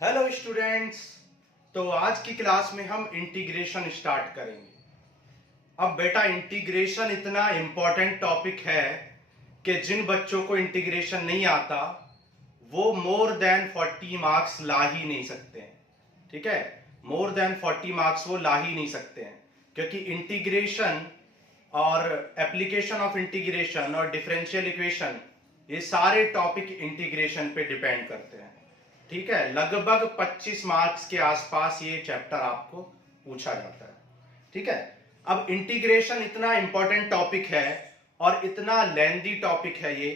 Hello students. तो आज की क्लास में हम इंटीग्रेशन स्टार्ट करेंगे। अब बेटा इंटीग्रेशन इतना इम्पोर्टेंट टॉपिक है कि जिन बच्चों को इंटीग्रेशन नहीं आता वो मोर देन 40 मार्क्स ला ही नहीं सकते हैं। ठीक है, मोर देन 40 मार्क्स वो ला ही नहीं सकते हैं, क्योंकि इंटीग्रेशन और एप्लीकेशन ऑफ इंटीग्रेशन और डिफरेंशियल इक्वेशन ये सारे टॉपिक इंटीग्रेशन पे डिपेंड करते हैं। ठीक है, लगभग 25 मार्क्स के आसपास ये चैप्टर आपको पूछा जाता है। ठीक है, अब इंटीग्रेशन इतना इंपॉर्टेंट टॉपिक है और इतना लेंदी टॉपिक है ये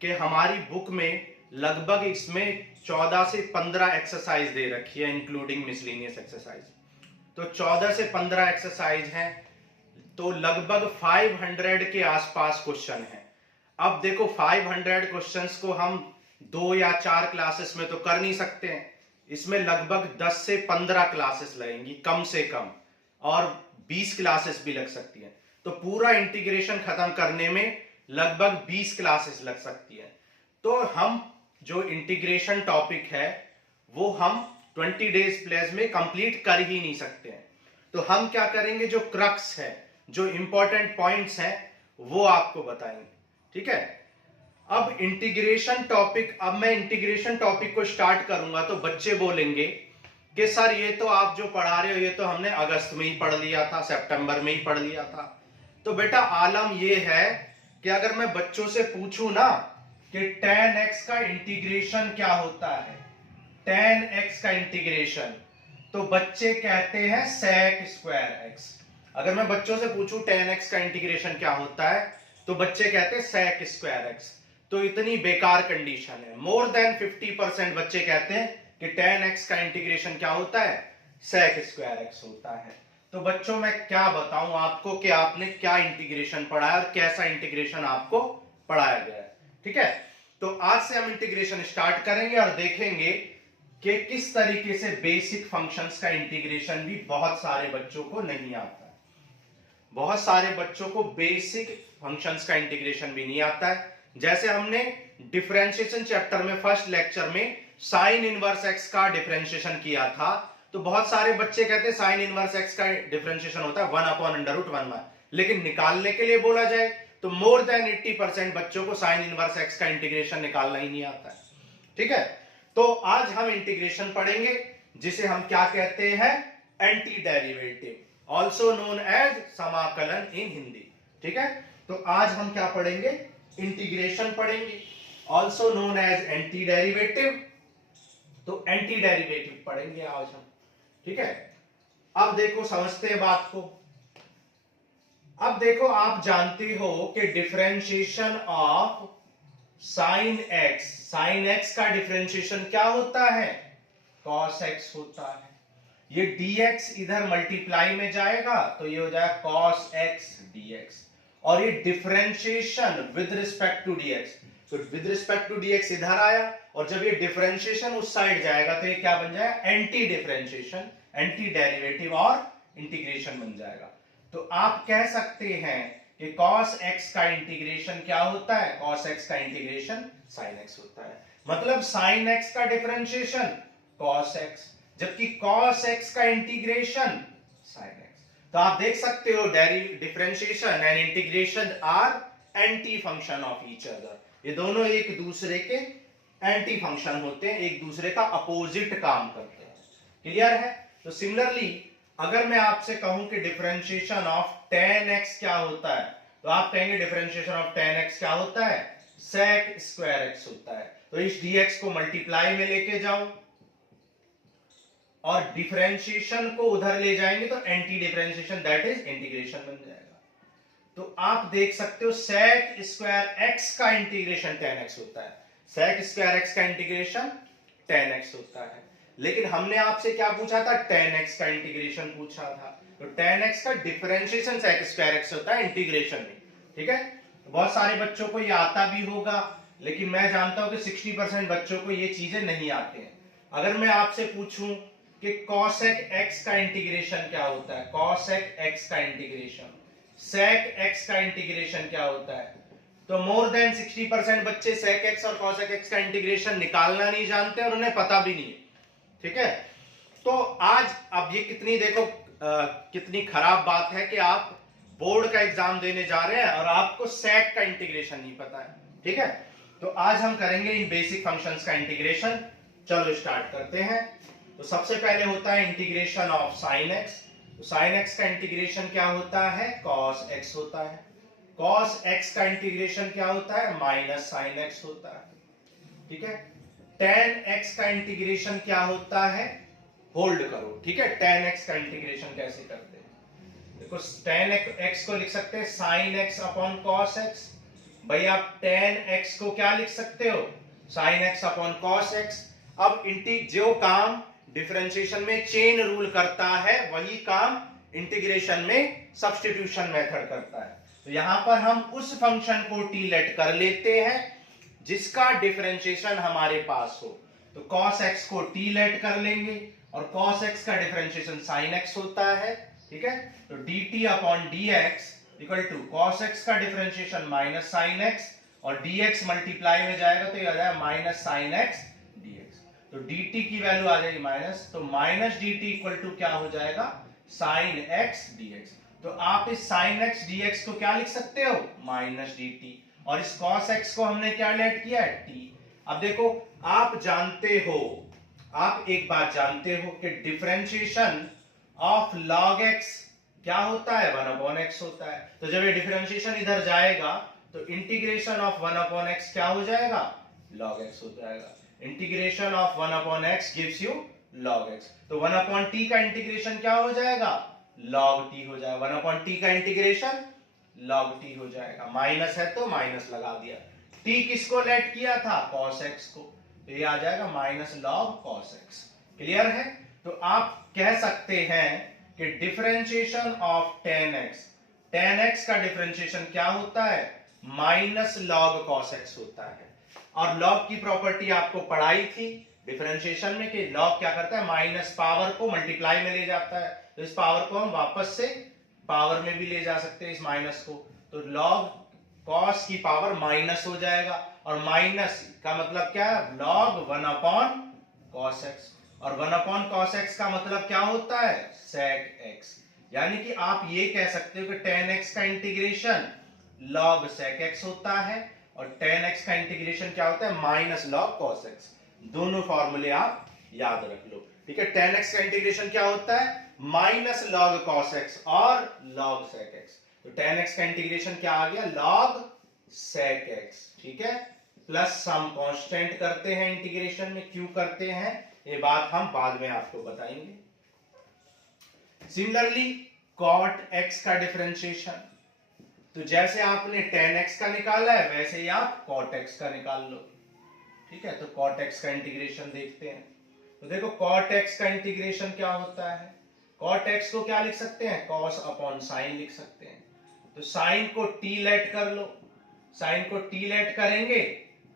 कि हमारी बुक में लगभग इसमें 14 से 15 एक्सरसाइज दे रखी है, इंक्लूडिंग मिसलेनियस एक्सरसाइज। तो 14 से 15 एक्सरसाइज हैं, तो लगभग 500 के आसपास क्वेश्चन है। अब देखो 500 क्वेश्चंस को हम 2 या 4 क्लासेस में तो कर नहीं सकते हैं, इसमें लगभग 10 से 15 क्लासेस लगेंगी कम से कम, और 20 क्लासेस भी लग सकती हैं। तो पूरा इंटीग्रेशन खत्म करने में लगभग 20 क्लासेस लग सकती है। तो हम जो इंटीग्रेशन टॉपिक है वो हम 20 डेज प्लेस में कंप्लीट कर ही नहीं सकते हैं। तो हम क्या करेंगे, जो क्रक्स है, जो इंपॉर्टेंट पॉइंट्स हैं वो आपको बताएंगे। ठीक है, अब इंटीग्रेशन टॉपिक, अब मैं इंटीग्रेशन टॉपिक को स्टार्ट करूंगा तो बच्चे बोलेंगे कि सर ये तो आप जो पढ़ा रहे हो ये तो हमने अगस्त में ही पढ़ लिया था, सितंबर में ही पढ़ लिया था। तो बेटा आलम ये है कि अगर मैं बच्चों से पूछूं ना कि tan x का इंटीग्रेशन क्या होता है, tan x का इंटीग्रेशन, तो बच्चे कहते हैं sec स्क्वायर x। अगर मैं बच्चों से पूछूं tan x का इंटीग्रेशन क्या होता है तो बच्चे कहते हैं sec स्क्वायर x। तो इतनी बेकार कंडीशन है। मोर देन 50% बच्चे कहते हैं कि tan x का इंटीग्रेशन क्या होता है, sec स्क्वायर x होता है। तो बच्चों मैं क्या बताऊं आपको कि आपने क्या इंटीग्रेशन पढ़ा है और कैसा इंटीग्रेशन आपको पढ़ाया गया है। ठीक है, तो आज से हम इंटीग्रेशन स्टार्ट करेंगे और देखेंगे कि किस तरीके से बेसिक फंक्शंस का इंटीग्रेशन भी बहुत सारे बच्चों को नहीं आता है। बहुत सारे बच्चों को बेसिक फंक्शंस का इंटीग्रेशन भी नहीं आता है। जैसे हमने डिफरेंशिएशन चैप्टर में फर्स्ट लेक्चर में साइन इनवर्स एक्स का डिफरेंशिएशन किया था, तो बहुत सारे बच्चे कहते हैं साइन इनवर्स एक्स का डिफरेंशिएशन होता है 1/√1, लेकिन निकालने के लिए बोला जाए तो मोर देन 80% बच्चों को साइन इनवर्स एक्स का इंटीग्रेशन निकालना ही नहीं आता है। ठीक है, तो आज हम इंटीग्रेशन पढ़ेंगे जिसे हम क्या कहते हैं, anti derivative, also known as समाकलन इन हिंदी। ठीक है, तो आज हम क्या पढ़ेंगे, इंटीग्रेशन पढ़ेंगे, also known as anti derivative. तो एंटी डेरिवेटिव पढ़ेंगे आज हम। ठीक है, अब देखो समझते हैं बात को। अब देखो आप जानते हो कि differentiation of sine x, sine x का डिफरेंशिएशन क्या होता है, कॉस एक्स होता है। ये dx इधर मल्टीप्लाई में जाएगा तो ये हो जाएगा cos x dx, और ये differentiation with respect to dx, तो विद रिस्पेक्ट टू dx इधर आया, और जब ये डिफरेंशिएशन उस साइड जाएगा तो ये क्या बन जाएगा, एंटी डिफरेंशिएशन, एंटी डेरिवेटिव और इंटीग्रेशन बन जाएगा। तो आप कह सकते हैं कि cos x का इंटीग्रेशन क्या होता है, cos x का इंटीग्रेशन sin x होता है। मतलब sin x का डिफरेंशिएशन cos x, जबकि cos x का इंटीग्रेशन sin x। तो आप देख सकते हो differentiation and integration are anti function of each other. ये दोनों एक दूसरे के एंटी फंक्शन होते हैं, एक दूसरे का अपोजिट काम करते हैं। क्लियर है? तो सिमिलरली अगर मैं आपसे कहूं कि डिफरेंशिएशन ऑफ tan x क्या होता है, तो आप कहेंगे डिफरेंशिएशन ऑफ tan x क्या होता है, sec स्क्वायर x होता है। तो इस dx को मल्टीप्लाई में लेके जाओ और डिफरेंशिएशन को उधर ले जाएंगे तो anti differentiation that is integration बन जाएगा। तो आप देख सकते हो sec स्क्वायर x का इंटीग्रेशन tan x होता है, sec स्क्वायर x का इंटीग्रेशन tan x होता है। लेकिन हमने आपसे क्या पूछा था, tan x का इंटीग्रेशन पूछा था, तो tan x का डिफरेंशिएशन sec स्क्वायर x होता है इंटीग्रेशन में। ठीक है, बहुत सारे बच्चों को ये आता भी होगा, लेकिन मैं जानता हूं कि 60% बच्चों को ये चीजें नहीं आते हैं। अगर मैं आपसे पूछूं कि cosec x का इंटीग्रेशन क्या होता है, cosec x का इंटीग्रेशन, sec x का इंटीग्रेशन क्या होता है, तो मोर देन 60% बच्चे sec x और cosec x का इंटीग्रेशन निकालना नहीं जानते और उन्हें पता भी नहीं है। ठीक है। तो आज अब ये कितनी देखो कितनी खराब बात है कि आप बोर्ड का एग्जाम देने जा रहे हैं और आपको सेक का इंटीग्रेशन नहीं पता है। ठीक है, तो आज हम करेंगे इन बेसिक फंक्शंस का इंटीग्रेशन। चलो स्टार्ट करते हैं। तो सबसे पहले होता है इंटीग्रेशन ऑफ साइन एक्स। तो साइन एक्स का इंटीग्रेशन क्या होता है, कॉस एक्स होता है। कॉस एक्स का इंटीग्रेशन क्या होता है, माइनस साइन एक्स होता है। ठीक है, टेन एक्स का इंटीग्रेशन क्या होता है, होल्ड करो। ठीक है, टेन एक्स का इंटीग्रेशन कैसे करते हैं, देखो टेन एक्स को लिख सकते हैं sine x upon cos x. भाई आप टेन एक्स को क्या लिख सकते हो, sine x upon cos x. अब जो काम डिफरेंशिएशन में चेन रूल करता है वही काम इंटीग्रेशन में सब्स्टिट्यूशन मेथड करता है। तो यहां पर हम उस फंक्शन को टी लेट कर लेते हैं जिसका डिफरेंशिएशन हमारे पास हो। तो cos x को t लेट कर लेंगे और cos x का डिफरेंशिएशन sin x होता है। ठीक है, तो dt upon dx equal to cos x का डिफरेंशिएशन माइनस sin x और dx मल्टीप्लाई में जाएगा तो ये आ जाएगा माइनस sin x dx। तो dt की वैल्यू आ जाएगी माइनस, तो माइनस dt इक्वल टू क्या हो जाएगा, sin x dx। तो आप इस sin x dx को क्या लिख सकते हो, माइनस dt, और इस cos x को हमने क्या लेट किया है, t। अब देखो आप जानते हो, आप एक बात जानते हो कि डिफरेंशिएशन ऑफ log x क्या होता है, 1 अपॉन x होता है। तो जब ये डिफरेंशिएशन इधर जाएगा तो इंटीग्रेशन ऑफ 1 अपॉन x क्या हो जाएगा, log x हो जाएगा। Integration of 1 upon x gives you log x। तो 1 अपॉन t का इंटीग्रेशन क्या हो जाएगा, log t हो जाएगा। 1 अपॉन t का इंटीग्रेशन log t हो जाएगा। माइनस है तो माइनस लगा दिया। t किसको लेट किया था, cos x को, तो ये आ जाएगा minus log cos x। Clear है। तो आप कह सकते हैं कि differentiation of tan x, tan x का डिफरेंशिएशन क्या होता है, माइनस log cos x होता है। और log की प्रॉपर्टी आपको पढ़ाई थी डिफरेंशिएशन में कि log क्या करता है, माइनस पावर को मल्टीप्लाई में ले जाता है। तो इस पावर को हम वापस से पावर में भी ले जा सकते हैं, इस माइनस को। तो log cos की पावर माइनस हो जाएगा, और माइनस का मतलब क्या है, log 1 अपॉन cos x, और 1 अपॉन cos x का मतलब क्या होता है, sec x। यानी कि आप ये कह सकते हो कि tan x का इंटीग्रेशन log sec x होता है और tan x का इंटीग्रेशन क्या होता है, माइनस log cos x। दोनों फॉर्मूले आप याद रख लो। ठीक है, tan x का इंटीग्रेशन क्या होता है, माइनस log cos x और log sec x। तो tan x का इंटीग्रेशन क्या आ गया, log sec x। ठीक है, प्लस सम कांस्टेंट करते हैं इंटीग्रेशन में, क्यों करते हैं ये बात हम बाद में आपको बताएंगे। सिमिलरली cot x का डिफरेंशिएशन, तो जैसे आपने tan x का निकाला है वैसे ही आप cot x का निकाल लो। ठीक है, तो cot x का इंटीग्रेशन देखते हैं। तो देखो cot x का इंटीग्रेशन क्या होता है, cot x को क्या लिख सकते हैं, cos अपॉन sin लिख सकते हैं। तो sin को t लेट कर लो, sin को t लेट करेंगे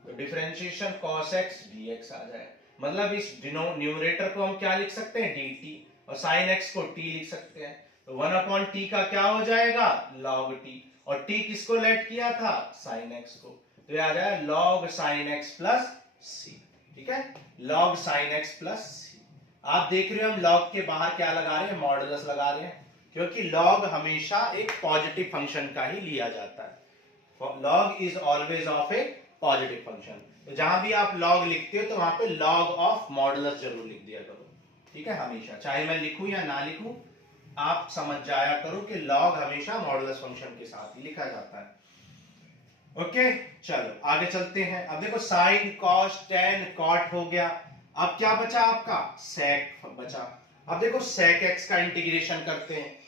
तो डिफरेंशिएशन cos x dx आ जाए। मतलब इस न्यूमरेटर को हम क्या लिख सकते हैं, dt, और sin x को t लिख सकते हैं। तो 1 अपॉन t का क्या हो जाएगा, log t, और t किसको लेट किया था, sin x को, तो ये आ जाए log sin x plus c। ठीक है, log sin x plus c। आप देख रहे हो हम log के बाहर क्या लगा रहे हैं, मॉडुलस लगा रहे हैं, क्योंकि log हमेशा एक पॉजिटिव फंक्शन का ही लिया जाता है। log is always of A positive function. तो जहां भी आप log लिखते हो तो वहां पे log ऑफ मॉडुलस जरूर लिख दिया करो। ठीक है, हमेशा, चाहे मैं लिखूं या ना लिखूं, आप समझ जाया करो कि log हमेशा मॉडुलस फंक्शन के साथ ही लिखा जाता है। ओके, चलो आगे चलते हैं। अब देखो sin cos tan cot हो गया। अब क्या बचा आपका, sec बचा। अब देखो sec x का इंटीग्रेशन करते हैं।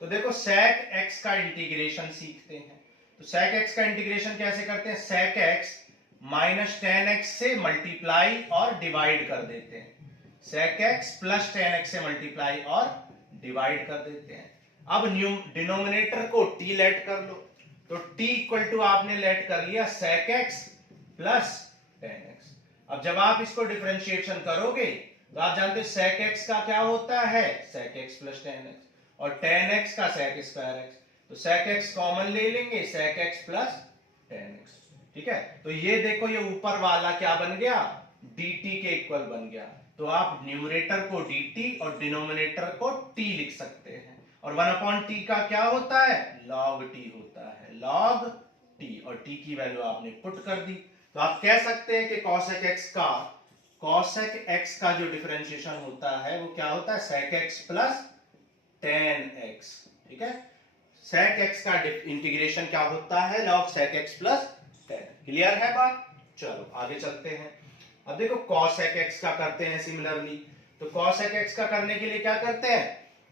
तो देखो sec x का इंटीग्रेशन सीखते हैं। तो sec x का इंटीग्रेशन कैसे करते हैं, sec x minus tan x से मल्टीप्लाई और डिवाइड कर देते हैं। sec x plus tan x से मल्टीप्लाई और डिवाइड कर देते हैं। अब डिनोमिनेटर को t लेट कर लो, तो t इक्वल टू आपने लेट कर लिया sec x plus tan x। अब जब आप इसको डिफरेंशिएशन करोगे तो आप जानते हो sec x का क्या होता है, sec x plus tan x, और tan x का sec स्क्वायर x। तो sec x कॉमन ले लेंगे, sec x plus tan x। ठीक है, तो ये देखो ये ऊपर वाला क्या बन गया, dt के इक्वल बन गया। तो आप न्यूमरेटर को dt और डिनोमिनेटर को t लिख सकते हैं, और 1/t का क्या होता है, log t होता है, log t, और t की वैल्यू आपने पुट कर दी। तो आप कह सकते हैं कि cosec x का जो डिफरेंशिएशन होता है वो क्या होता है, sec x plus tan x, ठीक है। sec x का इंटीग्रेशन क्या होता है, log sec x plus tan। Clear है बात? चलो आगे चलते हैं। अब देखो cosec x का करते हैं सिमिलरली। तो cosec x का करने के लिए क्या करते हैं,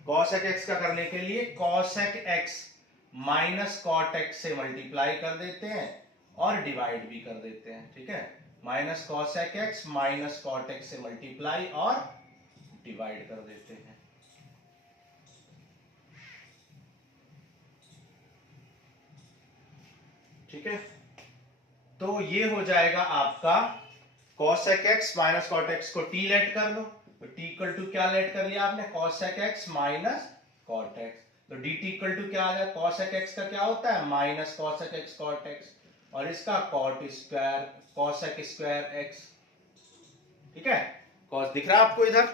cosec x का करने के लिए cosec x minus cot x से मल्टीप्लाई कर देते हैं और डिवाइड भी कर देते हैं, ठीक है। Minus cosec x minus cot x से मल्टीप्लाई और डिवाइड कर देते हैं। ठीक है, तो ये हो जाएगा आपका cosec x minus cot x को t लेट कर लो, तो t इक्वल टू क्या लेट कर लिया आपने, cosec x minus cot x। तो dt इक्वल टू क्या आ गया, cosec x का क्या होता है, minus cosec x cot x, और इसका cot square cosec square x, ठीक है। cos दिख रहा है आपको इधर,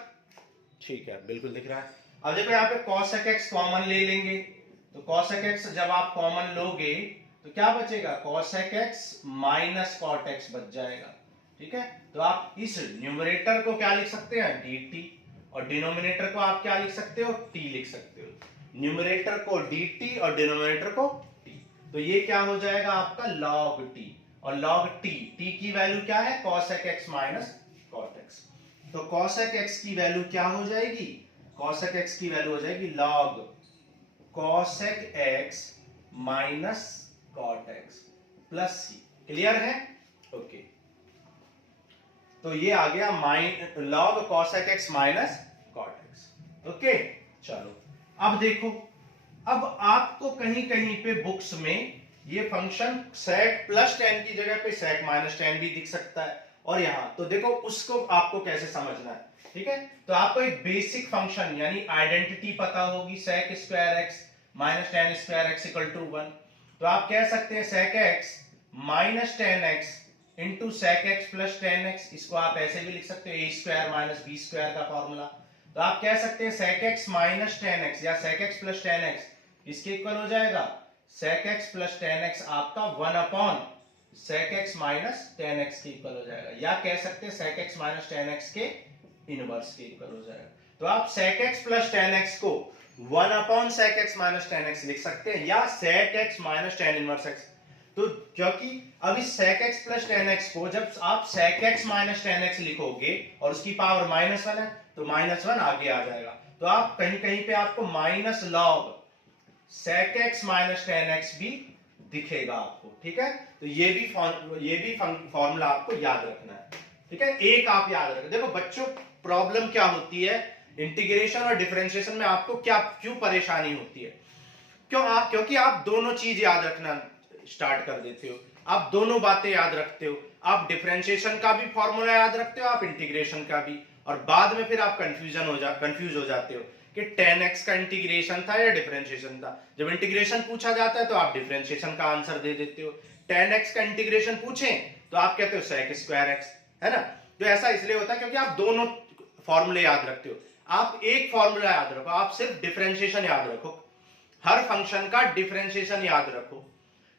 ठीक है, बिल्कुल दिख रहा है। अब देखो यहाँ पे cosec x कॉमन ले लेंगे, तो cosec x जब आप कॉमन लोगे तो क्या बचेगा, cosec x minus cot x बच जाएगा, ठीक है। तो आप इस न्यूमरेटर को क्या लिख सकते हैं, dt, और डिनोमिनेटर को आप क्या लिख सकते हो, t लिख सकते हो। न्यूमरेटर को dt और डिनोमिनेटर को t, तो ये क्या हो जाएगा आपका log t, और log t की वैल्यू क्या है, cosec x minus cot x। तो cosec x की वैल्यू क्या हो जाएगी, cosec x की वैल्यू हो जाएगी log cosec x minus cot x plus c। Clear है? ओके, तो ये आ गया log cosec x minus cot x। Okay, चलो अब देखो, अब आपको कहीं कहीं पे बुक्स में ये फंक्शन sec प्लस tan की जगह पे sec माइनस tan भी दिख सकता है, और यहां तो देखो उसको आपको कैसे समझना है, ठीक है। तो आपको एक बेसिक फंक्शन यानी आइडेंटिटी पता होगी, sec square x minus tan square x equal to 1। तो आप कह सकते हैं sec x minus tan x into sec x plus tan x, इसको आप ऐसे भी लिख सकते हो a square minus b square का फॉर्मूला। तो आप कह सकते हैं sec x minus tan x या sec x plus tan x इसके इक्वल हो जाएगा sec x plus tan x आपका 1 upon sec x minus tan x के इक्वल हो जाएगा, या कह सकते हैं sec x minus tan x के इनवर्स के इक्वल हो जाएगा। तो आप sec x plus tan x को 1 upon sec x minus tan x लिख सकते हैं, या sec x minus tan inverse x। तो क्योंकि अब इस sec x plus tan x को जब आप sec x minus tan x लिखोगे और उसकी पावर माइनस 1 है तो माइनस 1 आगे आ जाएगा, तो आप कहीं कहीं पे आपको minus log sec x minus tan x भी दिखेगा आपको, ठीक है। तो ये भी फॉर्मूला आपको याद रखना है, ठीक है। एक आप याद रखें, देखो बच्चों प्रॉब्लम क्या होती है इंटीग्रेशन और डिफरेंशिएशन में, आपको क्यों परेशानी होती है, क्योंकि आप दोनों चीज याद रखना स्टार्ट कर देते हो, आप दोनों बातें याद रखते हो, आप डिफरेंशिएशन का भी फॉर्मूला याद रखते हो, आप इंटीग्रेशन का भी, और बाद में फिर आप कंफ्यूज हो जाते हो कि tan x का इंटीग्रेशन था या डिफरेंशिएशन था। जब इंटीग्रेशन पूछा जाता है तो आप डिफरेंशिएशन का आंसर दे देते हो, tan x का इंटीग्रेशन पूछें तो आप कहते हो sec स्क्वायर x, है ना। तो ऐसा इसलिए होता है क्योंकि आप दोनों फॉर्मूले याद रखते हो। आप एक फॉर्मूला याद रखो, आप सिर्फ डिफरेंशिएशन याद रखो, हर फंक्शन का डिफरेंशिएशन याद रखो,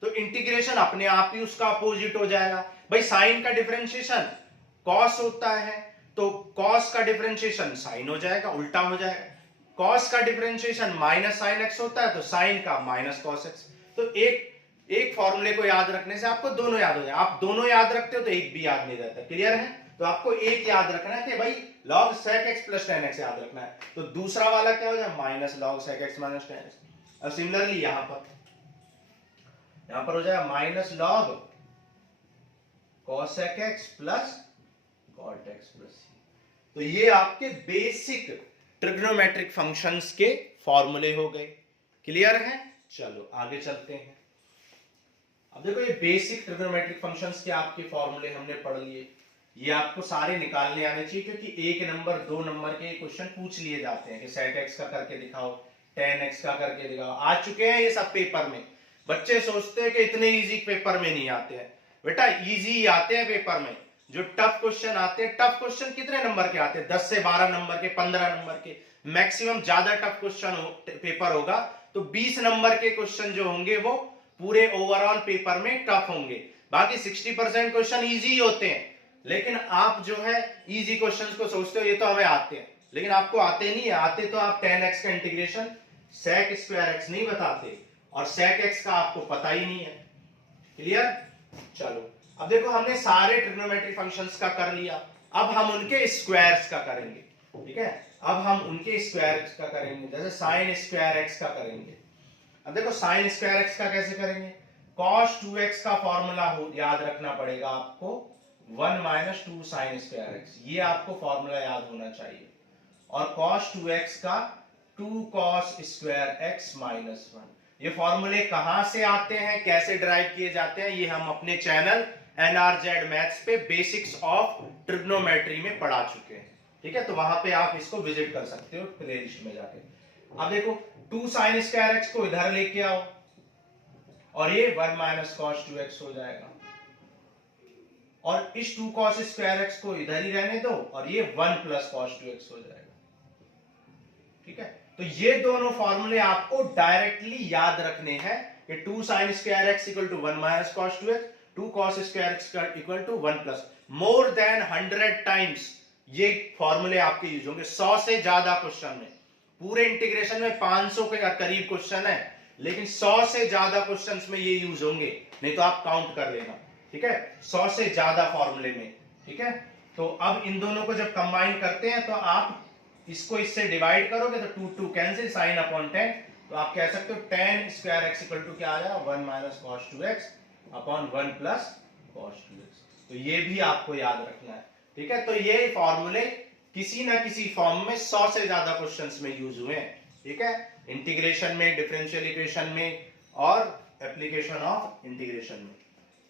तो इंटीग्रेशन अपने आप ही उसका अपोजिट हो जाएगा। भाई साइन का डिफरेंशिएशन कॉस होता है, तो कॉस का डिफरेंशिएशन साइन हो जाएगा, उल्टा हो जाएगा। कॉस का डिफरेंशिएशन माइनस साइन एक्स होता है, तो साइन का माइनस कॉस एक्स। तो एक फॉर्मूले को याद रखने से आपको दोनों याद हो जाए, आप दोनों याद रखते हो तो एक भी याद नहीं रहता। क्लियर है? तो आपको एक याद रखना है कि भाई log sec x plus tan x याद रखना है, तो दूसरा वाला क्या हो जाए, minus log sec x minus tan x। अब सिमिलरली यहां पर हो जाएगा minus log cos sec x plus cot x plus c। तो ये आपके बेसिक ट्रिग्नोमेट्रिक फंक्शंस के फॉर्मूले हो गए। क्लियर है? चलो आगे चलते हैं। अब देखो ये बेसिक ट्रिग्नोमेट्रिक फंक्शंस के आपके फॉर्मूले हमने पढ़ लिए, ये आपको सारे निकालने आने चाहिए, क्योंकि 1 नंबर 2 नंबर के क्वेश्चन पूछ लिए जाते हैं कि sec x का करके दिखाओ, tan x का करके दिखाओ। आ चुके हैं ये सब पेपर में। बच्चे सोचते हैं कि इतने इजी पेपर में नहीं आते हैं, बेटा इजी आते हैं पेपर में। जो टफ क्वेश्चन आते हैं, टफ क्वेश्चन कितने नंबर के आते हैं? 10 से 12 नंबर के, 15 नंबर के, मैक्सिमम ज्यादा टफ क्वेश्चन पेपर होगा तो 20 नंबर के क्वेश्चन जो होंगे वो पूरे ओवरऑल पेपर में टफ होंगे। बाकी 60% क्वेश्चन इजी होते हैं। लेकिन आप जो है इजी क्वेश्चंस को सोचते हो ये तो हमें आते हैं, लेकिन आपको आते नहीं है। आते तो आप tan x का इंटीग्रेशन sec स्क्वायर x नहीं बताते, और sec x का आपको पता ही नहीं है। क्लियर? चलो अब देखो, हमने सारे ट्रिग्नोमेट्री फंक्शंस का कर लिया, अब हम उनके स्क्वायर्स का करेंगे। ठीक है, अब हम उनके स्क्वायर्स का करेंगे, जैसे sin स्क्वायर x का करेंगे। अब देखो sin स्क्वायर x का कैसे करेंगे? cos 2x का फॉर्मूला याद रखना पड़ेगा आपको, 1 माइनस 2 sin स्क्वायर x, ये आपको फॉर्मूला याद होना चाहिए। और cos 2x का 2 cos स्क्वायर x माइनस 1, ये फॉर्मूले कहां से आते हैं, कैसे ड्राइव किए जाते हैं, ये हम अपने चैनल NRZ मैथ्स पे बेसिक्स ऑफ ट्रिग्नोमेट्री में पढ़ा चुके हैं। ठीक है, तो वहां पे आप इसको विजिट कर सकते हो प्लेलिस्ट में जाके। अब देखो 2 sin स्क्वायर x को इधर लेके आओ और ये 1 माइनस cos 2x हो जाएगा, और इस 2 cos स्क्वायर x को इधर ही रहने दो और ये 1 प्लस cos 2x हो जाएगा। ठीक है, तो ये दोनों फॉर्मूले आपको डायरेक्टली याद रखने हैं कि 2 sin square x equal to 1 minus cos 2x, 2 cos square x equal to 1 plus. More than 100 times ये फॉर्मूले आपके यूज होंगे, 100 से ज्यादा क्वेश्चन में। पूरे इंटीग्रेशन में 500 के करीब क्वेश्चन है, लेकिन 100 से ज्यादा क्वेश्चंस में ये यूज होंगे, नहीं तो आप काउंट कर लेना। ठीक है, 100 से ज्यादा फॉर्मूले में। ठीक है, तो अब इन दोनों को जब कंबाइन करते हैं तो आप इसको इससे डिवाइड करोगे तो 2 2 कैंसिल, साइन अपॉन 10, तो आप कह सकते हो tan square x equal to क्या आ जाएगा, 1 minus cos 2x upon 1 plus cos 2x। तो ये भी आपको याद रखना है। ठीक है, तो ये फॉर्मूले किसी ना किसी फॉर्म में 100 से ज्यादा क्वेश्चंस में यूज हुए हैं। ठीक है, इंटीग्रेशन में, डिफरेंशियल इक्वेशन में और एप्लीकेशन ऑफ इंटीग्रेशन में।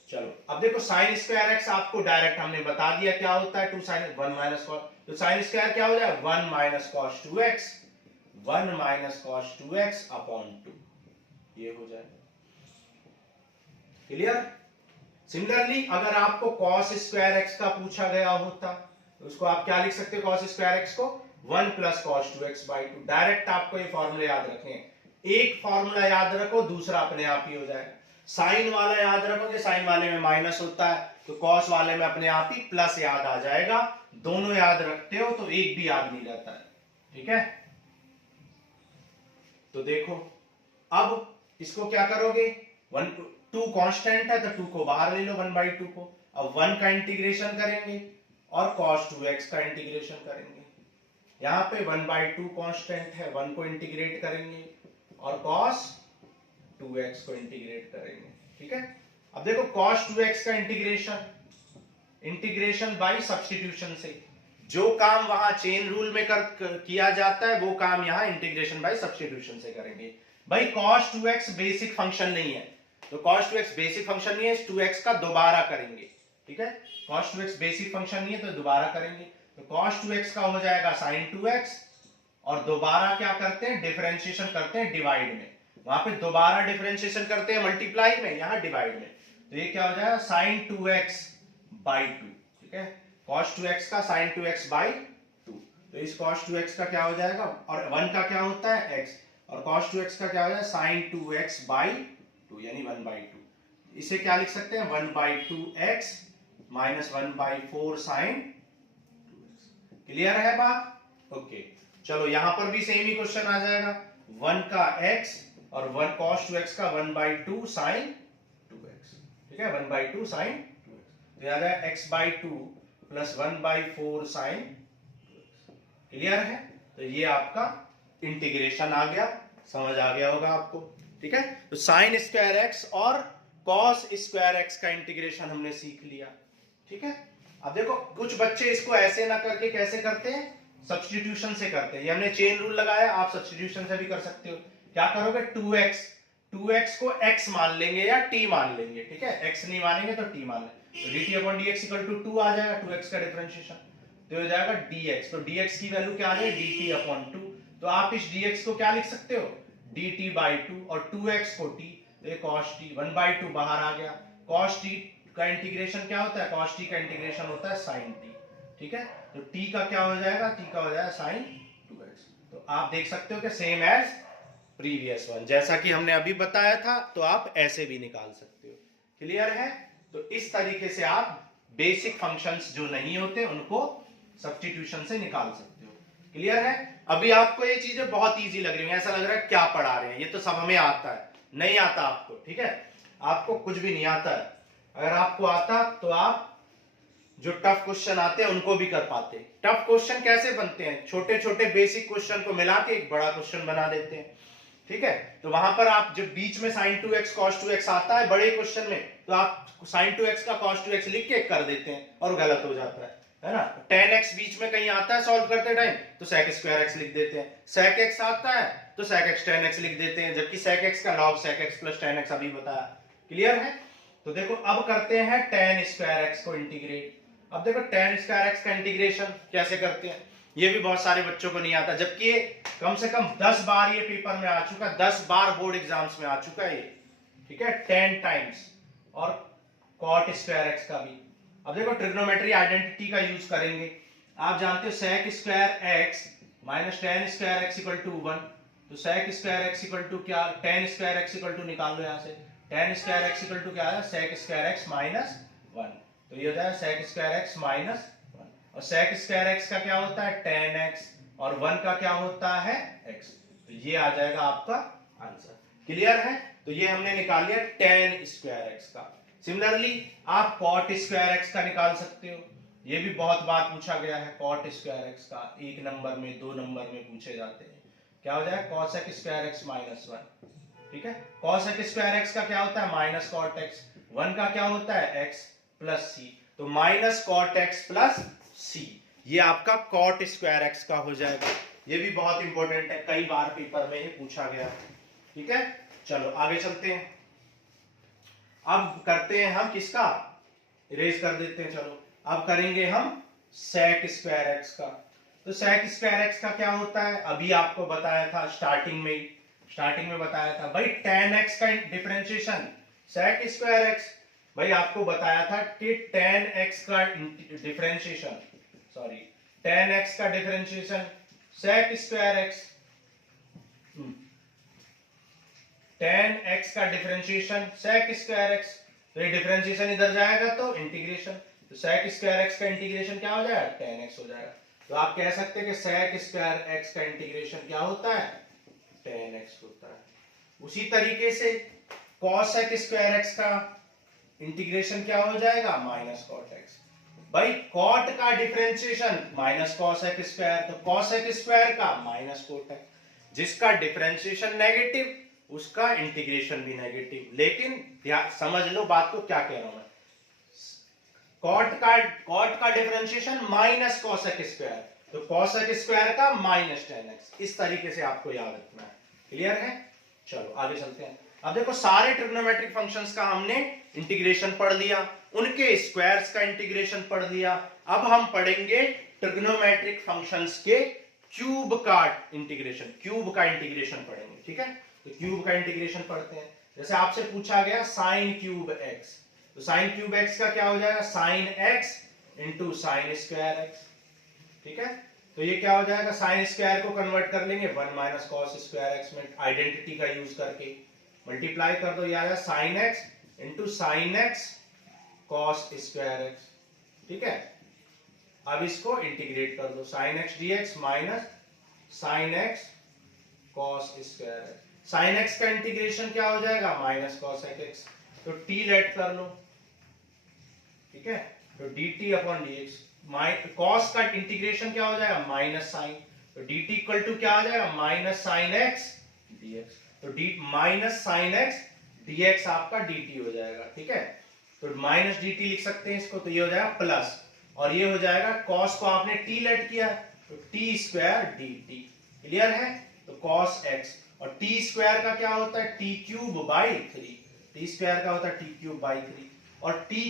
चलो अब देखो sin स्क्वायर x आपको डायरेक्ट हमने बता दिया क्या होता है, 2 sin 1 माइनस cos, तो sin स्क्वायर क्या हो जाएगा, 1 minus cos 2x, 1 minus cos 2x upon 2, ये हो जाएगा। क्लियर? सिमिलरली अगर आपको cos स्क्वायर x का पूछा गया होता तो उसको आप क्या लिख सकते हो, cos स्क्वायर x को 1 plus cos 2x by 2। Direct आपको ये फॉर्मूला याद रखने हैं, एक फॉर्मूला याद रखो, दूसरा अपने आप ही हो जाएगा। साइन वाला याद रखोगे, साइन वाले में माइनस होता है, तो कॉस वाले में अपने आप ही प्लस याद आ जाएगा। दोनों याद रखते हो तो एक भी याद नहीं रहता है। ठीक है, तो देखो अब इसको क्या करोगे, 2 कांस्टेंट है तो 2 को बाहर ले लो, 1/2 को। अब 1 का इंटीग्रेशन करेंगे और cos 2x का इंटीग्रेशन करेंगे। यहां पे 1/2 कांस्टेंट है, 1 को इंटीग्रेट करेंगे और cos 2x को इंटीग्रेट करेंगे। ठीक है, अब देखो cos 2x का इंटीग्रेशन बाय सब्स्टिट्यूशन से, जो काम वहां चेन रूल में किया जाता है वो काम यहां इंटीग्रेशन बाय सब्स्टिट्यूशन से करेंगे। भाई cos 2x बेसिक फंक्शन नहीं है, तो cos 2x बेसिक फंक्शन नहीं है, 2x का दोबारा करेंगे। ठीक है, cos 2x बेसिक फंक्शन नहीं है तो दोबारा करेंगे, तो cos 2x का हो जाएगा sin 2x, और दोबारा क्या करते हैं, डिफरेंशिएशन करते हैं डिवाइड में। वहां पे दोबारा डिफरेंशिएशन करते हैं मल्टीप्लाई में, यहां डिवाइड में, तो ये क्या हो जाएगा sin 2x बाई 2। ठीक है, cos 2x का sin 2x बाई 2, तो इस cos 2x का क्या हो जाएगा, और 1 का क्या होता है x, और cos 2x का क्या हो जाएगा sin 2x बाई 2, यानी 1/2। इसे क्या लिख सकते हैं, 1/2x minus 1/4 sin 2x। Clear है बात? ओके, चलो यहां पर भी सेम ही क्वेश्चन आ जाएगा, 1 का x और 1 cos 2x का 1/2 sin 2x। ठीक है, 1/2 sin 2x, तो याद है x/2 plus 1/4 sin 2x। Clear है? तो ये आपका इंटीग्रेशन आ गया, समझ आ गया होगा आपको। ठीक है, तो sin स्क्वायर x और cos स्क्वायर x का इंटीग्रेशन हमने सीख लिया। ठीक है, अब देखो कुछ बच्चे इसको ऐसे ना करके कैसे करते हैं, सब्स्टिट्यूशन से करते हैं। ये हमने चेन रूल लगाया, आप सब्स्टिट्यूशन से भी कर सकते हो। क्या करोगे, 2x को x मान लेंगे या t मान लेंगे। ठीक है, x नहीं मानेंगे तो t मान लेंगे, तो dt upon dx equal to 2 आ जाएगा, 2x का डिफरेंशिएशन, तो हो जाएगा dx। तो dx की वैल्यू क्या आ जाएगी, dt अपॉन 2। तो आप इस dx को क्या लिख सकते हो, dt बाई 2, और 2x को t, तो ये cos t, 1/2 बाहर आ गया, cos t का इंटीग्रेशन क्या होता है, cos t का इंटीग्रेशन होता है sin t, ठीक है। तो t का क्या हो जाएगा, t का हो जाएगा sin 2x। तो आप देख सकते हो कि सेम एज प्रीवियस वन, जैसा कि हमने अभी बताया था, तो आप ऐसे भी निकाल सकते हो। क्लियर है? तो इस तरीके से आप बेसिक फंक्शंस जो नहीं होते उनको सब्स्टिट्यूशन से निकाल सकते हो। क्लियर है? अभी आपको ये चीजें बहुत इजी लग रही है, ऐसा लग रहा है क्या पढ़ा रहे हैं, ये तो सब हमें आता है। नहीं आता आपको, ठीक है, आपको कुछ भी नहीं आता है। अगर आपको आता तो आप जो टफ क्वेश्चन आते हैं उनको भी कर पाते। टफ क्वेश्चन कैसे बनते हैं, छोटे छोटे बेसिक क्वेश्चन को मिला के एक बड़ा क्वेश्चन बना देते हैं, ठीक है। तो वहां पर आप जब बीच में sin 2x cos 2x आता है बड़े क्वेश्चन में, तो आप sin 2x का cos 2x लिख के कर देते हैं और गलत हो जाता है ना। tan x बीच में कहीं आता है सॉल्व करते टाइम, तो sec स्क्वायर x लिख देते हैं। sec x आता है तो sec x tan x लिख देते हैं, जबकि sec x का log sec x plus tan x अभी बताया। क्लियर है? तो देखो अब करते हैं tan स्क्वायर x को इंटीग्रेट। अब देखो tan स्क्वायर x का इंटीग्रेशन कैसे करते हैं, ये भी बहुत सारे बच्चों को नहीं आता, जबकि ये कम से कम 10 बार ये पेपर में आ चुका है, 10 बार बोर्ड एग्जाम्स में आ चुका है ये, ठीक है, 10 टाइम्स। और cot स्क्वायर x का भी। अब देखो ट्रिग्नोमेट्री आइडेंटिटी का यूज करेंगे। आप जानते हो sec square x minus tan square x equal to 1, तो sec square x equal to क्या, tan square x equal to निकाल लो, यहां से tan square x equal to क्या है, sec स्क्वायर x माइनस 1, तो ये हो जाएगा sec स्क्वायर x माइनस 1। और sec स्क्वायर x का क्या होता है, tan x, और 1 का क्या होता है, x। तो ये आ जाएगा आपका आंसर। क्लियर है? तो ये हमने निकाल लिया tan स्क्वायर x का। सिमिलरली आप cot स्क्वायर x का निकाल सकते हो, ये भी बहुत बार पूछा गया है। cot स्क्वायर x का 1 नंबर में 2 नंबर में पूछे जाते हैं। क्या हो जाएगा, cosec स्क्वायर x माइनस 1, ठीक है। cosec स्क्वायर x का क्या होता है, माइनस cot x, 1 का क्या होता है, x प्लस c, तो minus cot x plus c, ये आपका cot स्क्वायर x का हो जाएगा। ये भी बहुत इंपॉर्टेंट है, कई बार पेपर में ये पूछा गया, ठीक है। चलो आगे चलते हैं। अब करते हैं हम किसका, इरेज कर देते हैं। चलो अब करेंगे हम sec स्क्वायर x का। तो sec स्क्वायर x का क्या होता है, अभी आपको बताया था स्टार्टिंग में बताया था भाई, tan x का डिफरेंशिएशन sec स्क्वायर x, भाई आपको बताया था कि tan x का differentiation sec square x, tan x का डिफरेंशिएशन sec स्क्वायर x, तो ये डिफरेंशिएशन इधर जाएगा तो इंटीग्रेशन, तो sec स्क्वायर x का इंटीग्रेशन क्या हो जाएगा, tan x हो जाएगा। तो आप कह सकते हैं कि sec स्क्वायर x का इंटीग्रेशन क्या होता है, tan x होता है। उसी तरीके से cosec स्क्वायर x का इंटीग्रेशन क्या हो जाएगा, माइनस cot x। भाई cot का डिफरेंशिएशन माइनस cosec स्क्वायर, तो cosec स्क्वायर का माइनस cot x, जिसका डिफरेंशिएशन नेगेटिव उसका इंटीग्रेशन भी नेगेटिव। लेकिन समझ लो बात को क्या कह रहा हूं मैं, cot का डिफरेंशिएशन माइनस cosec स्क्वायर, तो cosec स्क्वायर का माइनस tan x, इस तरीके से आपको याद रखना है। क्लियर है? चलो आगे चलते हैं। अब देखो सारे ट्रिग्नोमेट्रिक फंक्शंस का हमने इंटीग्रेशन पढ़ लिया, उनके स्क्वायर्स का इंटीग्रेशन पढ़ लिया। अब हम पढ़ेंगे ट्रिग्नोमेट्रिक फंक्शंस के क्यूब का इंटीग्रेशन पढ़ेंगे, ठीक है। तो क्यूब का इंटीग्रेशन पढ़ते हैं। जैसे आपसे पूछा गया साइन क्यूब x, तो साइन क्यूब x का क्या हो जाएगा, sine x into sine square x, ठीक है। तो ये क्या हो जाएगा, साइन स्क्वायर को कन्वर्ट कर लेंगे 1 माइनस कॉस स्क्वायर x में, आइडेंटिटी का यूज करके मल्टीप्लाई कर दो, ये आएगा sine x into sine x cos square x, ठीक है। अब इसको इंटीग्रेट कर दो, sine x dx minus sine x cos square x। Sine x का इंटीग्रेशन क्या हो जाएगा, माइनस कॉस x, तो t लेट कर लो, ठीक है। तो dt अपॉन dx, कॉस का इंटीग्रेशन क्या हो जाएगा, माइनस साइन, तो dt इक्वल टू क्या आ जाएगा, माइनस साइन x dx, तो माइनस साइन x dx आपका dt हो जाएगा, ठीक है। तो माइनस dt लिख सकते हैं इसको, तो ये हो जाएगा प्लस, और ये हो जाएगा कॉस को आपने t लेट किया, तो t स्क्वायर dt। क्लियर है? तो कॉस x, और t स्क्वायर का क्या होता है, t cube by 3, t square का होता है t क्यूब बाई 3, और t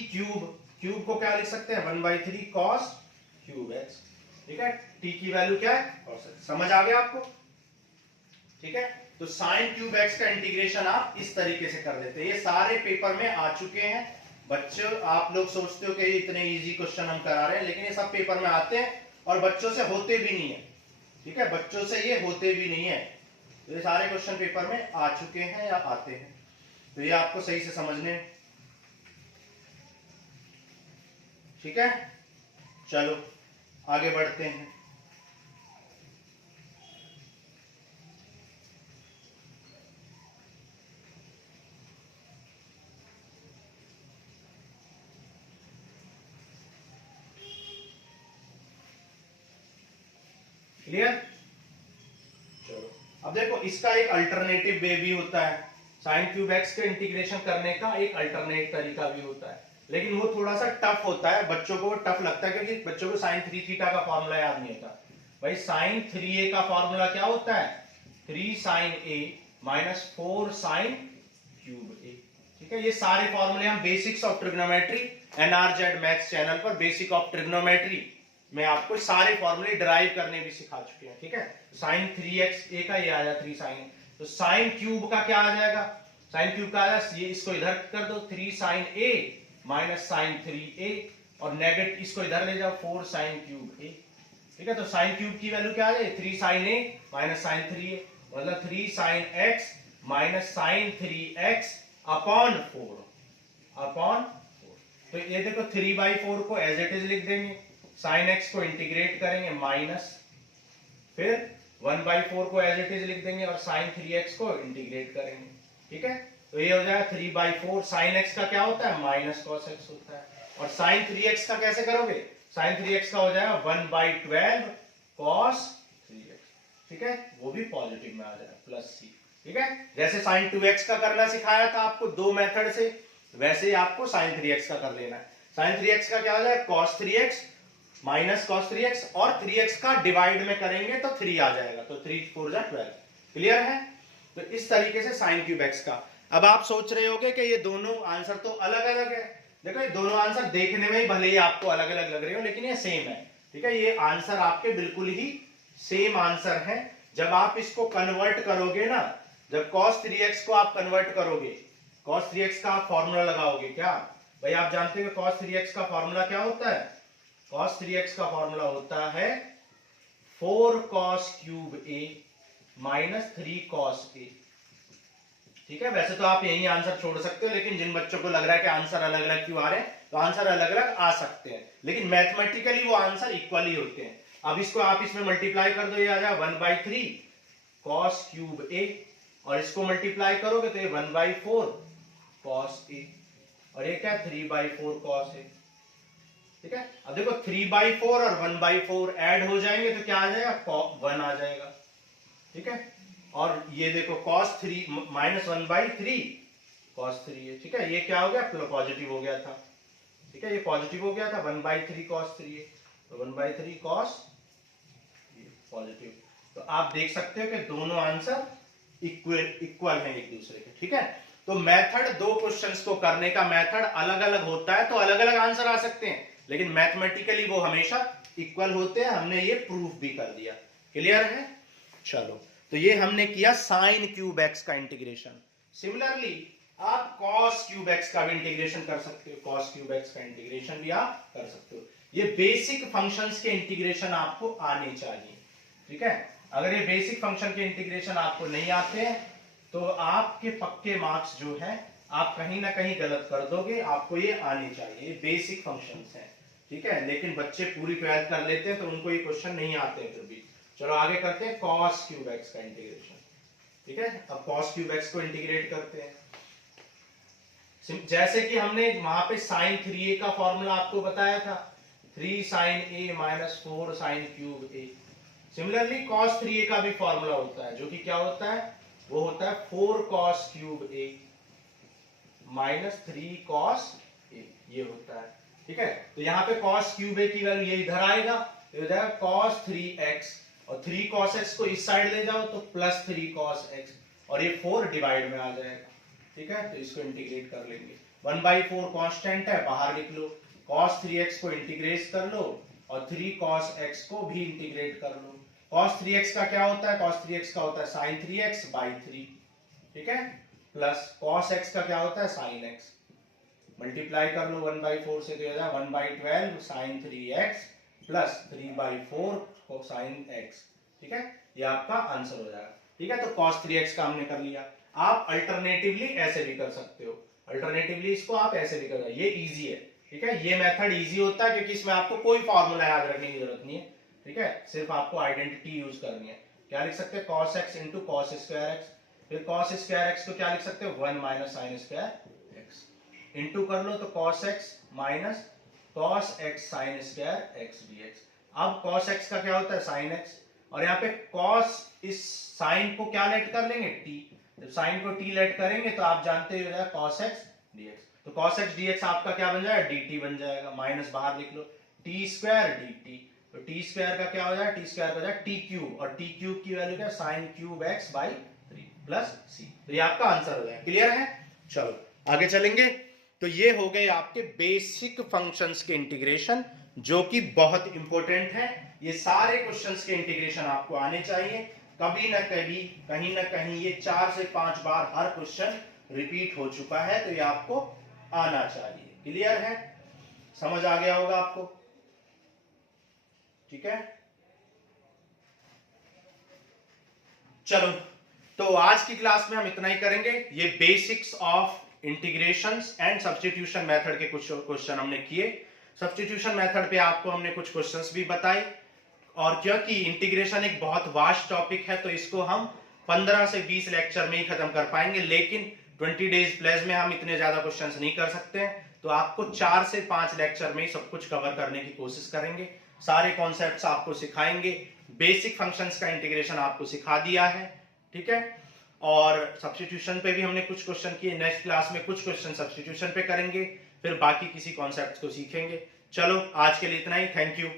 क्यूब को क्या लिख सकते हैं, 1/3 cos क्यूब x, ठीक है। t की वैल्यू क्या है, cos x। समझ आ गया आपको? ठीक है। तो साइन क्यूब x का इंटीग्रेशन आप इस तरीके से कर लेते हैं, ये सारे पेपर में आ चुके हैं, बच्चों आप लोग सोचते हो कि इतने इजी क्वेश्चन हम करा रहे हैं, लेकिन ये सब पेपर में आते हैं और बच्चों से होते भी नहीं है। ठीक है, बच्चों से ये होते भी नहीं है। तो ये सारे क्वेश्चन पेपर में आ चुके हैं या आते हैं, तो ये आपको सही से समझने। ठीक है, चलो आगे बढ़ते हैं। क्लियर? चलो अब देखो, इसका एक अल्टरनेटिव वे भी होता है। साइन क्यूब एक्स के इंटीग्रेशन करने का एक अल्टरनेट तरीका भी होता है, लेकिन वो थोड़ा सा टफ होता है, बच्चों को टफ लगता है, क्योंकि बच्चों को साइन 3 थीटा का फॉर्मूला याद नहीं होता। भाई साइन 3a का फॉर्मूला क्या होता है? 3 sine a minus 4 sine cube a। ठीक है, ये सारे फॉर्मूले हम basics of trigonometry NRZ maths channel पर बेसिक ऑफ ट्रिग्नोमेट्री में आपको सारे फॉर्मूले डिराइव करने भी सिखा चुके हैं। ठीक है, साइन 3x a का ये आ जाएगा 3 साइन, तो साइन क्यूब का क्या आ जाएगा? साइन क्यूब का आ जाएगा, ये इसको इधर कर दो 3 sine a minus sign 3a, और नेगेटिव इसको इधर ले जाओ 4 साइन क्यूब a। ठीक है, तो साइन क्यूब की वैल्यू क्या आ जाएगी? 3 sine a minus sign 3a, मतलब 3 sine x minus sine 3x upon 4। तो ये देखो 3/4 को एज इट इज लिख देंगे, साइन एक्स को इंटीग्रेट करेंगे माइनस, फिर 1/4 को एज इट इज लिख देंगे और साइन 3x को इंटीग्रेट करेंगे। ठीक है, तो ये हो जाएगा 3/4। साइन एक्स का क्या होता है? माइनस कॉस एक्स होता है। और साइन 3x का कैसे करोगे? साइन 3x का हो जाएगा 1/12 कॉस 3x। ठीक है, वो भी पॉजिटिव में आ जाएगा प्लस c। ठीक है, जैसे साइन 2x का करना सिखाया था आपको दो मेथड से, वैसे ही आपको साइन 3x का कर लेना है। साइन 3x का क्या हो जाएगा? cos 3x minus cos 3x, और 3x का डिवाइड में करेंगे तो 3 आ जाएगा, तो 3 4 जा 12। क्लियर है? तो इस तरीके से साइन क्यूब एक्स का। अब आप सोच रहे होगे कि ये दोनों आंसर तो अलग अलग है। देखो ये दोनों आंसर देखने में ही भले ही आपको अलग अलग लग रहे हो, लेकिन ये सेम है। ठीक है, ये आंसर आपके बिल्कुल ही सेम आंसर है। जब आप इसको कन्वर्ट करोगे ना, जब cos 3x को आप कन्वर्ट करोगे, cos 3x का आप फॉर्मूला लगाओगे क्या? भाई आप जानते हो cos 3x का फॉर्मूला क्या होता है? cos 3x का फॉर्मूला होता है 4 cos cube a minus 3 cos a। ठीक है, वैसे तो आप यही आंसर छोड़ सकते हो, लेकिन जिन बच्चों को लग रहा है कि आंसर अलग अलग क्यों आ रहे हैं, तो आंसर अलग अलग आ सकते हैं, लेकिन मैथमेटिकली वो आंसर इक्वल ही होते हैं। अब इसको आप इसमें मल्टीप्लाई कर दो, ये आ जाएगा 1/3 cos क्यूब a, और इसको मल्टीप्लाई करोगे तो ये 1/4 cos a, और ये क्या 3/4 cos a। ठीक है, अब देखो 3/4 और 1/4 ऐड हो जाएंगे तो क्या आ जाएगा? 1 आ जाएगा। ठीक है, और ये देखो cos 3 माइनस 1/3 cos 3 है। ठीक है, ये क्या हो गया? पॉजिटिव हो गया था। ठीक है, ये पॉजिटिव हो गया था 1/3 cos 3 है, तो 1/3 cos पॉजिटिव। तो आप देख सकते हो कि दोनों आंसर इक्वल हैं एक दूसरे के। ठीक है, तो मेथड, दो क्वेश्चंस को करने का मेथड अलग अलग होता है, तो अलग अलग आंसर आ सकते हैं, लेकिन मैथमेटिकली वो हमेशा इक्वल होते हैं। हमने ये प्रूफ भी कर दिया। क्लियर है? चलो, तो ये हमने किया साइन क्यूब एक्स का इंटीग्रेशन। सिमिलरली आप cos क्यूब एक्स का भी इंटीग्रेशन कर सकते हो, cos क्यूब एक्स का इंटीग्रेशन भी आप कर सकते हो। ये बेसिक फंक्शंस के इंटीग्रेशन आपको आने चाहिए। ठीक है, अगर ये बेसिक फंक्शन के इंटीग्रेशन आपको नहीं आते हैं तो आपके पक्के मार्क्स जो है आप कहीं ना कहीं गलत कर दोगे। आपको ये आने चाहिए, ये बेसिक फंक्शंस हैं। ठीक है, लेकिन बच्चे पूरी 12th कर लेते हैं तो उनको ये क्वेश्चन नहीं आते हैं फिर भी। चलो आगे करते हैं cos क्यूब एक्स का इंटीग्रेशन। ठीक है, अब cos क्यूब एक्स को इंटीग्रेट करते हैं। जैसे कि हमने वहां पे sin 3a का फॉर्मूला आपको बताया था, 3 sin a minus 4 sin cube a। Similarly cos 3a का भी फॉर्मूला होता है, जो कि क्या होता है? वो होता है 4 cos cube a minus 3 cos a, ये होता है। ठीक है, तो यहाँ पे cos क्यूब a की वैल्यू ये इधर आएगा, तो हो जाएगा cos 3x, और 3 cos x को इस साइड ले जाओ तो प्लस 3 cos x, और ये 4 डिवाइड में आ जाएगा। ठीक है, तो इसको इंटीग्रेट कर लेंगे। 1/4 कांस्टेंट है, बाहर लिख लो, cos 3x को इंटीग्रेट कर लो और 3 cos x को भी इंटीग्रेट कर लो। cos 3x का क्या होता है? cos 3x का होता है sin 3x/3। ठीक है, प्लस cos x का क्या होता है? sin x। मल्टीप्लाई कर लो 1/4 से, तो यह 1/12 sign 3x plus 3/4 cosine x। ठीक है, ये आपका आंसर हो जाएगा। ठीक है, तो cos 3x का हमने कर लिया। आप अल्टरनेटिवली ऐसे भी कर सकते हो, अल्टरनेटिवली इसको आप ऐसे भी कर, ये इजी है। ठीक है, ये मेथड इजी होता है क्योंकि इसमें आपको कोई फॉर्मूला याद रखने की जरूरत नहीं है। ठीक है, सिर्फ आपको आइडेंटिटी यूज करनी है। क्या लिख सकते हैं, cos x into cos square x, फिर cos स्क्वायर x को क्या लिख सकते हो, 1 minus sign square x, into कर लो तो cos x minus cos x sign square x dx। अब cos x का क्या होता है, साइन x, और यहाँ पे cos इस साइन को क्या लेट कर लेंगे, t, जब साइन को t लेट करेंगे तो आप जानते हो जाएगा cos x dx, तो cos x dx आपका क्या बन जाएगा, dt बन जाएगा, माइनस बाहर लिख लो t स्क्वायर dt, तो t स्क्वायर का क्या हो जाएगा, t स्क्वायर का हो जाएगा t क्यूब, और t क्यूब की वैल्यू क्या है, sign cube x by 3 plus c। तो ये आपका आंसर हो जाएगा। क्लियर है, चलो आगे चलेंगे। तो ये हो गए आपके बेसिक फंक्शंस के इंटीग्रेशन, जो कि बहुत इंपॉर्टेंट है। ये सारे क्वेश्चंस के इंटीग्रेशन आपको आने चाहिए, कभी ना कभी कहीं ना कहीं ये 4 से 5 बार हर क्वेश्चन रिपीट हो चुका है, तो ये आपको आना चाहिए। क्लियर है, समझ आ गया होगा आपको। ठीक है, चलो तो आज की क्लास में हम इतना ही करेंगे। ये basics of integrations and substitution method के कुछ क्वेश्चन हमने किए। सब्स्टिट्यूशन मेथड पे आपको हमने कुछ क्वेश्चंस भी बताए, और क्योंकि इंटीग्रेशन एक बहुत वास्ट टॉपिक है तो इसको हम 15 से 20 लेक्चर में ही खत्म कर पाएंगे, लेकिन 20 डेज प्लस में हम इतने ज्यादा क्वेश्चंस नहीं कर सकते हैं, तो आपको 4 से 5 लेक्चर में ही सब कुछ कवर करने की कोशिश करेंगे। सारे कॉन्सेप्ट्स आपको सिखाएंगे, बेसिक फंक्शंस का इंटीग्रेशन आपको सिखा दिया है। ठीक है, और सब्स्टिट्यूशन पे भी हमने कुछ क्वेश्चन किए, नेक्स्ट क्लास में कुछ क्वेश्चन सब्स्टिट्यूशन पे करेंगे, फिर बाकी किसी कॉन्सेप्ट को सीखेंगे। चलो आज के लिए इतना ही, थैंक यू।